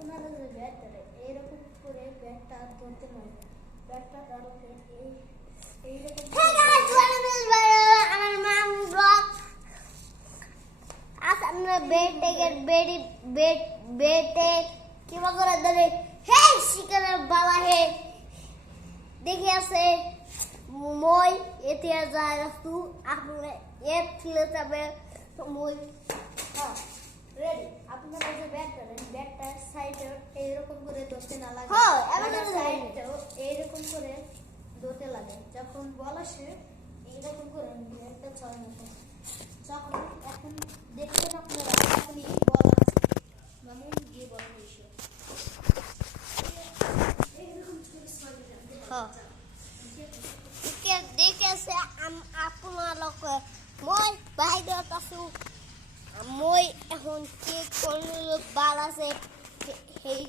আপনারা যে ব্যাট ধরে এইরকম করে ব্যাটটা ধরতে নয়, ব্যাটটা ধরতে এইরকম আমার মাম ব্লগ আজ আমরা বেটে কিবা করে ধরে হে শিকারের বাবা হে দেখে আছে মই এতিয়া যায় রাস্তু আপনি এক ছিল যাবে মই হ্যাঁ রেডি। আপনারা যে ব্যাট ধরেন ব্যাটটার সাইডে এইরকম করে ধরতে না লাগে, হ্যাঁ এমন সাইডটাও এইরকম করে ধরতে লাগে। যখন বল আসে এইরকম করে ব্যাটটা ছড়ানো যখন এখন দেখবেন আপনারা তখনই বল মানে গিয়ে বল হয়েছে এইরকম করে হ্যাঁ দেখেছে আপোনালোকে মই বাহিৰত আছো, মই এখন কি কোন বাল আছে সেই